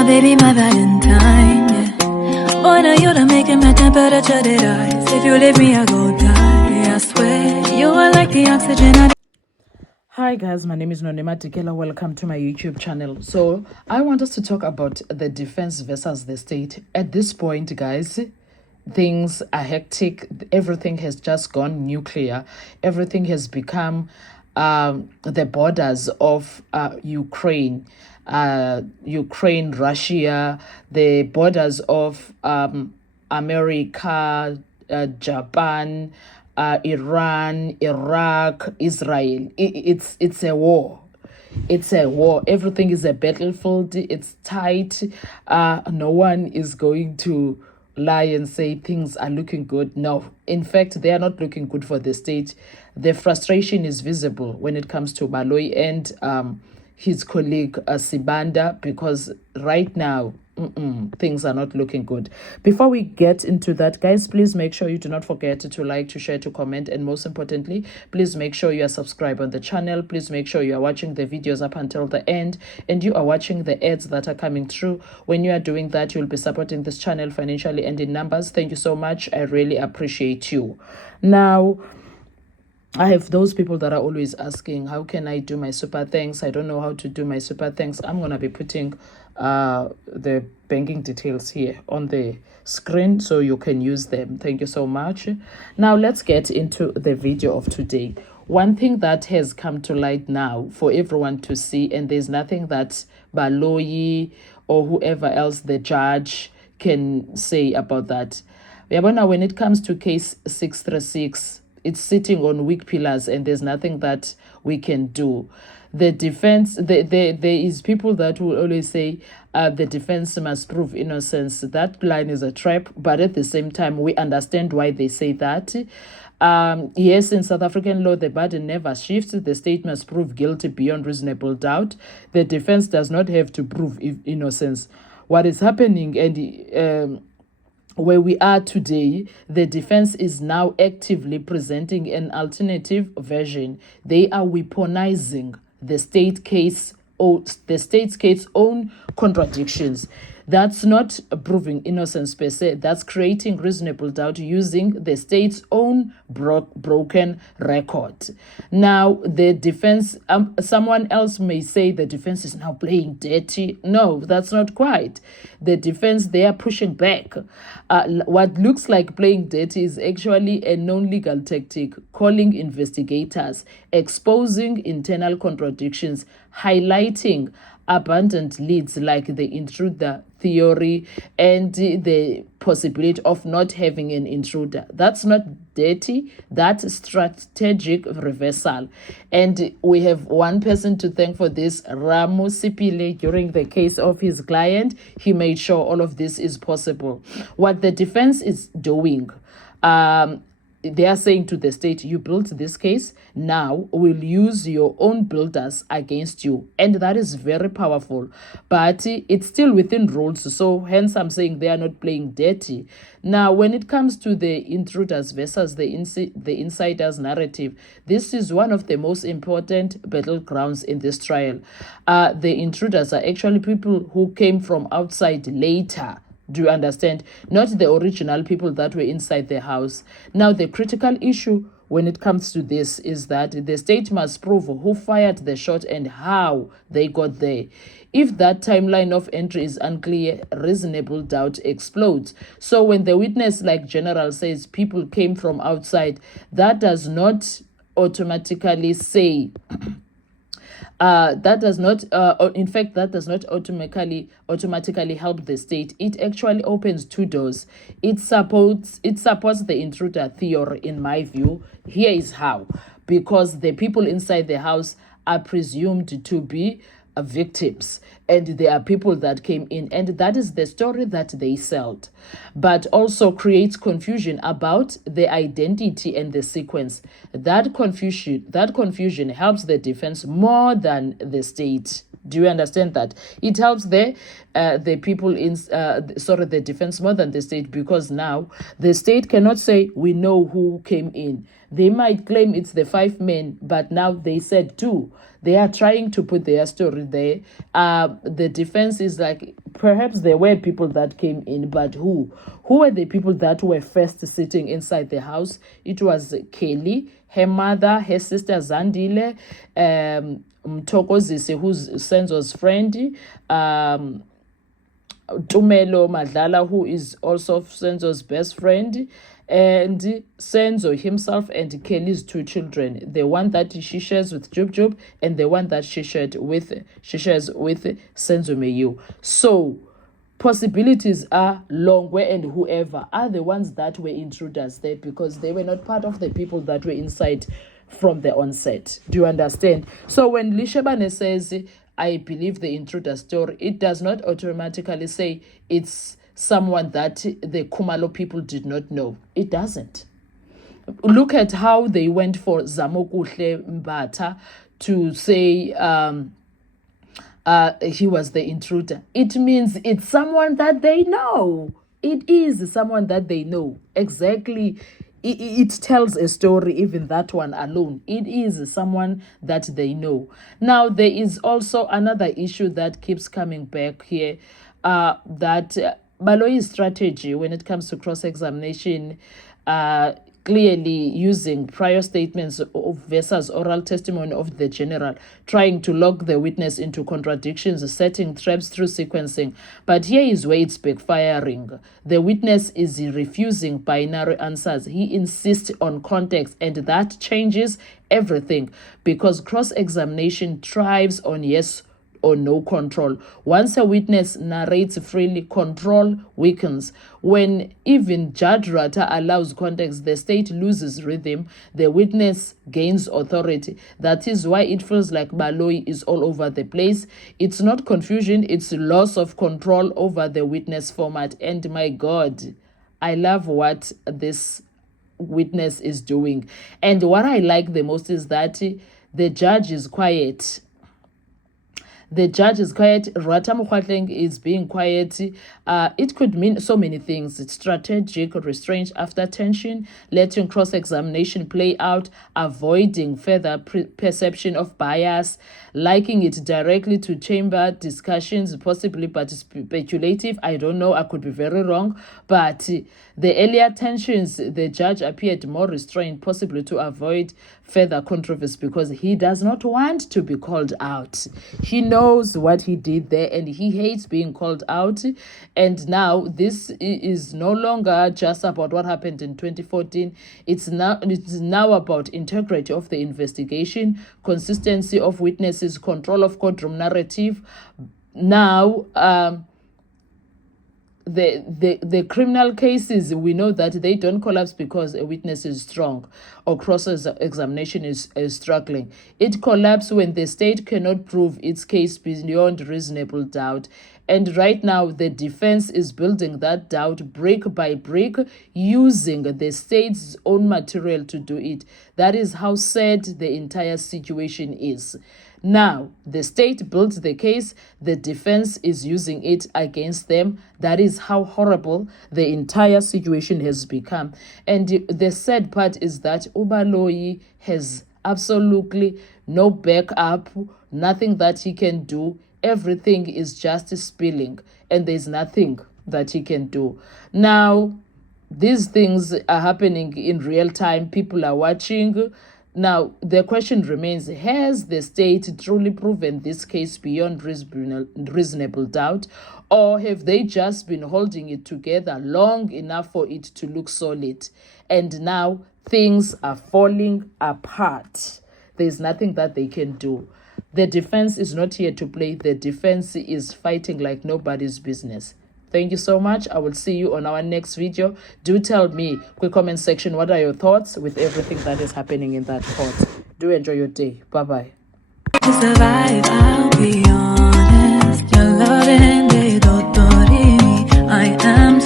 my baby, my Valentine, yeah. Boy, now you done making my temperature rise. If you leave me, I go die, I swear. You are like the oxygen Hi guys, my name is Nonema Tikela. Welcome to my YouTube channel. So I want us to talk about the defense versus the state. At this point, guys, things are hectic. Everything has just gone nuclear. Everything has become the borders of Ukraine, Russia, the borders of America, Japan, Iran, Iraq, Israel. It's a war. It's a war. Everything is a battlefield. It's tight. No one is going to lie and say things are looking good. No, in fact, they are not looking good for the state. The frustration is visible when it comes to Baloyi and his colleague Sibanda, because right now things are not looking good. Before we get into that, guys, please make sure you do not forget to like, to share, to comment, and most importantly, please make sure you are subscribed on the channel. Please make sure you are watching the videos up until the end and you are watching the ads that are coming through. When you are doing that, you'll be supporting this channel financially and in numbers. Thank you so much. I really appreciate you. Now, I have those people that are always asking, how can I do my super thanks? I don't know how to do my super thanks. I'm going to be putting the banking details here on the screen so you can use them. Thank you so much. Now let's get into the video of today. One thing that has come to light now for everyone to see, and there's nothing that Baloyi or whoever else, the judge, can say about that. When it comes to case 636, it's sitting on weak pillars and there's nothing that we can do. The defense, there is people that will always say the defense must prove innocence. That line is a trap, but at the same time, we understand why they say that. Yes, in South African law, the burden never shifts. The state must prove guilty beyond reasonable doubt. The defense does not have to prove innocence. What is happening and where we are today, the defense is now actively presenting an alternative version. They are weaponizing the state case or the state's case own contradictions. That's not proving innocence per se. That's creating reasonable doubt using the state's own broken record. Now, the defense, someone else may say the defense is now playing dirty. No, that's not quite. The defense, they are pushing back. What looks like playing dirty is actually a non-legal tactic, calling investigators, exposing internal contradictions, highlighting abundant leads like the intruder theory and the possibility of not having an intruder. That's not dirty, that's strategic reversal. And we have one person to thank for this, Ramo Sipile. During the case of his client, he made sure all of this is possible. What the defense is doing, they are saying to the state, you built this case, now we'll use your own builders against you. And that is very powerful. But it's still within rules. So hence I'm saying they are not playing dirty. Now, when it comes to the intruders versus the insiders narrative, this is one of the most important battlegrounds in this trial. The intruders are actually people who came from outside later. Do you understand? Not the original people that were inside the house. Now, the critical issue when it comes to this is that the state must prove who fired the shot and how they got there. If that timeline of entry is unclear, reasonable doubt explodes. So when the witness, like General, says people came from outside, that does not automatically say that does not in fact that does not automatically help the state. It actually opens two doors. It supports the intruder theory, in my view. Here is how: because the people inside the house are presumed to be victims, and there are people that came in, and that is the story that they sold, but also creates confusion about the identity and the sequence. That confusion helps the defense more than the state. Do you understand that? It helps the people in the defense more than the state, because now the state cannot say we know who came in. They might claim it's the 5 men, but now they said 2. They are trying to put their story there. The defense is like perhaps there were people that came in, but who were the people that were first sitting inside the house? It was Kelly, her mother, her sister Zandile, Mtokozisi, who's Senzo's friend, Tumelo Madlala, who is also Senzo's best friend, and Senzo himself and Kelly's two children, the one that she shares with Jub Jub and the one that she shares with Senzo Mayu. So possibilities are Longwe and whoever are the ones that were intruders there, because they were not part of the people that were inside from the onset. Do you understand? So when Lishebane says, I believe the intruder story, it does not automatically say it's someone that the Kumalo people did not know. It doesn't. Look at how they went for Zamokuhle Mbata to say he was the intruder. It means it's someone that they know. It is someone that they know. Exactly. It tells a story, even that one alone. It is someone that they know. Now, there is also another issue that keeps coming back here, that Baloyi's strategy when it comes to cross-examination, clearly using prior statements versus oral testimony of the general, trying to lock the witness into contradictions, setting traps through sequencing. But here is where it's backfiring. The witness is refusing binary answers. He insists on context, and that changes everything, because cross-examination thrives on yes or no control. Once a witness narrates freely, control weakens. When even Judge Rata allows context, the state loses rhythm, the witness gains authority. That is why it feels like Baloyi is all over the place. It's not confusion, it's loss of control over the witness format. And my God, I love what this witness is doing. And what I like the most is that the judge is quiet. The judge is quiet. Rata Mokwatleng is being quiet. It could mean so many things. It's strategic restraint after tension, letting cross-examination play out, avoiding further perception of bias, liking it directly to chamber discussions, possibly speculative. I don't know. I could be very wrong. But the earlier tensions, the judge appeared more restrained, possibly to avoid further controversy, because he does not want to be called out. He knows what he did there, and he hates being called out. And now this is no longer just about what happened in 2014. It's now about integrity of the investigation, consistency of witnesses, control of courtroom narrative. Now, the criminal cases, we know that they don't collapse because a witness is strong or cross-examination is struggling. It collapses when the state cannot prove its case beyond reasonable doubt. And right now, the defense is building that doubt brick by brick, using the state's own material to do it. That is how sad the entire situation is. Now, the state built the case, the defense is using it against them. That is how horrible the entire situation has become. And the sad part is that Baloyi has absolutely no backup, nothing that he can do. Everything is just spilling, and there's nothing that he can do. Now, these things are happening in real time. People are watching. Now, the question remains, has the state truly proven this case beyond reasonable doubt, or have they just been holding it together long enough for it to look solid? And now things are falling apart. There's nothing that they can do. The defense is not here to play. The defense is fighting like nobody's business. Thank you so much. I will see you on our next video. Do tell me, quick comment section, what are your thoughts with everything that is happening in that court. Do enjoy your day. Bye-bye. To survive, I'll be honest. Your love and I am